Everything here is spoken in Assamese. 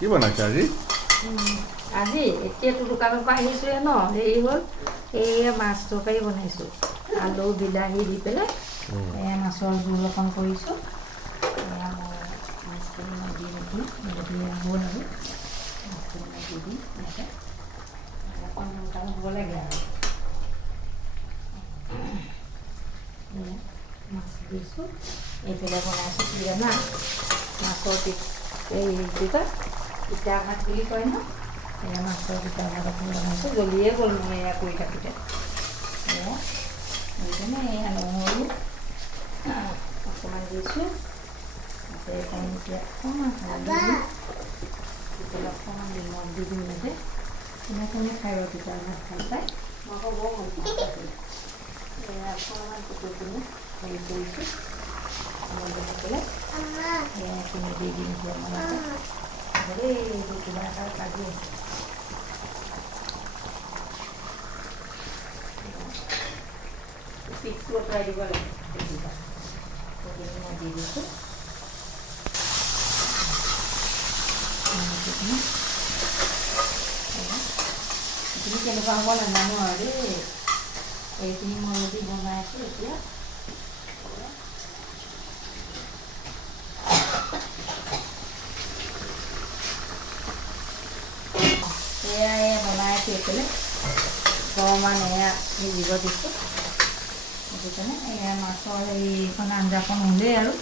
কি বনাইছা আজি? আজি এতিয়াতো দোকানৰ পৰা আহিছোঁহে ন, হেৰি হ'ল এই মাছ তৰকাৰী বনাইছোঁ, আলু বিলাহী দি পেলাই মাছৰ জোল অকণ কৰিছোঁ। এয়া মই মাছখিনি মই দি নিদিওঁ, যদি হ'ল আৰু মাছখিনি মই দি দিম এনেকৈ অকণ সোনকালে হ'ব লাগে আৰু মাছ দিছোঁ। এইফালে বনাইছোঁ কি জানা, মাছৰ এই কিবা তিতা ভাত বুলি কয় ন, এয়া মাছৰ তিতা ভাত অকণ বনাইছোঁ। জ্বলিয়ে গ'ল মই এয়া কৰি থাকোঁতে। এয়া সেইকাৰণে এয়া নহৰু অকণমান দিছোঁ, তাতে অকণমান হালধি দিম, অকণমান নিমখ দি দিম ইয়াতে। কোনে খাই ৰ তিতা ভাত খাই পাই, মই আকৌ বৰ ভাল পাওঁ। এয়া অকণমান কুকুৰখিনি হেৰি কৰিছোঁ, দি পেলাই এয়াখিনি দি দিম এতিয়া মই দেই, এইটো কিবা এটা লাগি আছে। পিঠটো আঁতৰাই দিব লাগে, সেইখিনি মই দি দিছোঁ। এইখিনি কেনেকুৱা হ'ব নাজানো আৰু দেই, এইখিনি মই যদি বনাই আছোঁ এতিয়া। এয়া বনাই আছোঁ এইফালে, অকণমান এয়া সিজিব দিছোঁ। সেইটো কাৰণে এয়া মাছৰ এইখন আঞ্জাখন হ'লেই আৰু